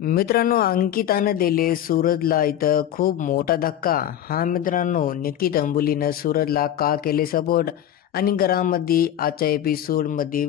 मित्रांनो, अंकितानं दिले सूरजला इथं खूप मोठा धक्का. हा मित्रांनो, निकिता अंबुलीनं सूरजला का केले सपोर्ट आणि घरामध्ये आजच्या एपिसोडमध्ये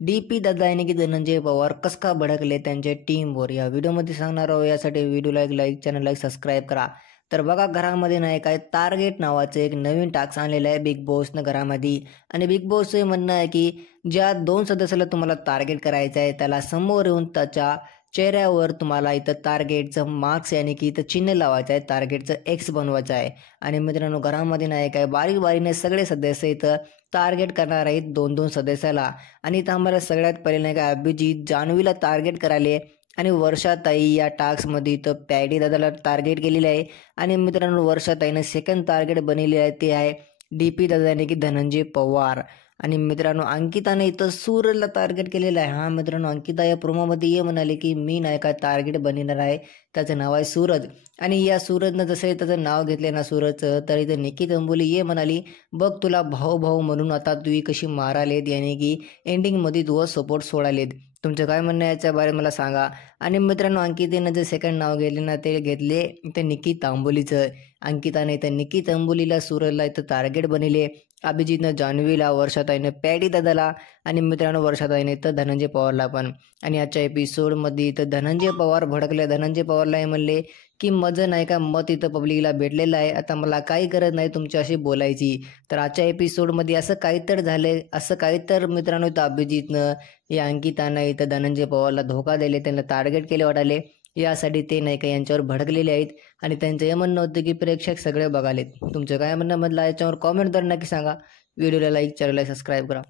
DP दादा आणि की धनंजय पवार कस का भडकले त्यांच्या टीमवर या व्हिडिओमध्ये सांगणार आहोत. यासाठी व्हिडिओला एक लाईक, चॅनलला सबस्क्राईब करा. तर बघा, घरामध्ये नाही काय टार्गेट नावाचं एक नवीन टास्क आणलेलं आहे बिग बॉसनं घरामध्ये. आणि बिग बॉसचं म्हणणं आहे की ज्या 2 सदस्याला तुम्हाला टार्गेट करायचं आहे त्याला समोर येऊन त्याच्या चेहऱ्यावर तुम्हाला इथं टार्गेटचं मार्क्स यानी की इथं चिन्ह लावायचं आहे, टार्गेटचं X बनवायचं आहे. आणि मित्रांनो, घरामध्ये नाही काय बारीक बारीने सगळे सदस्य इथं टार्गेट करणार आहेत 2-2 सदस्याला. आणि इथं आम्हाला सगळ्यात पहिले नाही का अभिजित जान्हवीला टार्गेट करायले आणि वर्षाताई या टास्कमध्ये इथं पॅडी दादाला टार्गेट केलेलं आहे. आणि मित्रांनो, वर्षाताईनं सेकंड टार्गेट बनलेले आहे ते आहे DP दादा यानी की धनंजय पवार. आणि मित्रांनो, अंकिताने इथं सूरजला टार्गेट केलेलं आहे. हा मित्रांनो, अंकिता या प्रोमोमध्ये ये म्हणाले की मी नाही का टार्गेट बनणार आहे, त्याचं नाव आहे सूरज. आणि या सूरजनं जसं त्याचं नाव घेतले ना सूरजचं, तर इथं निकिता अंबुली ये म्हणाली बघ तुला भाऊ भाऊ म्हणून आता तू कशी मारालेत यानी की एंडिंगमध्ये तुझं सपोर्ट सोडालेत. तुमचं काय म्हणणं आहे याच्या बारे मला सांगा. आणि मित्रांनो, अंकितेनं जे सेकंड नाव घेतले ना ते घेतले ते निकिता अंबुलीचं. अंकिताने इथं निकिता अंबुलीला सूरजला इथं टार्गेट बनले, अभिजितनं जान्हवीला, वर्षाताईनं पॅडी दादाला आणि मित्रांनो वर्षाताईनं इथं धनंजय पवारला पण. आणि आजच्या एपिसोडमध्ये इथं धनंजय पवार भडकले. धनंजय पवारला हे म्हणले की माझं नाही का मत इथं पब्लिकला भेटलेलं आहे, आता मला काही गरज नाही तुमच्याशी बोलायची. तर आजच्या एपिसोडमध्ये असं काहीतरी झालंय, असं काहीतरी मित्रांनो इथं अभिजितनं या अंकितानं इथं धनंजय पवारला धोका दिले, त्यांना टार्गेट केले वाटाले. यासाठी ते नाही का यांच्यावर भडकलेले आहेत. आणि त्यांचं हे म्हणणं होतं की प्रेक्षक सगळे बघालेत. तुमचं काय म्हणणं मधलं याच्यावर कॉमेंटद्वारे नक्की सांगा. व्हिडिओला लाईक, चॅनलला सबस्क्राईब करा.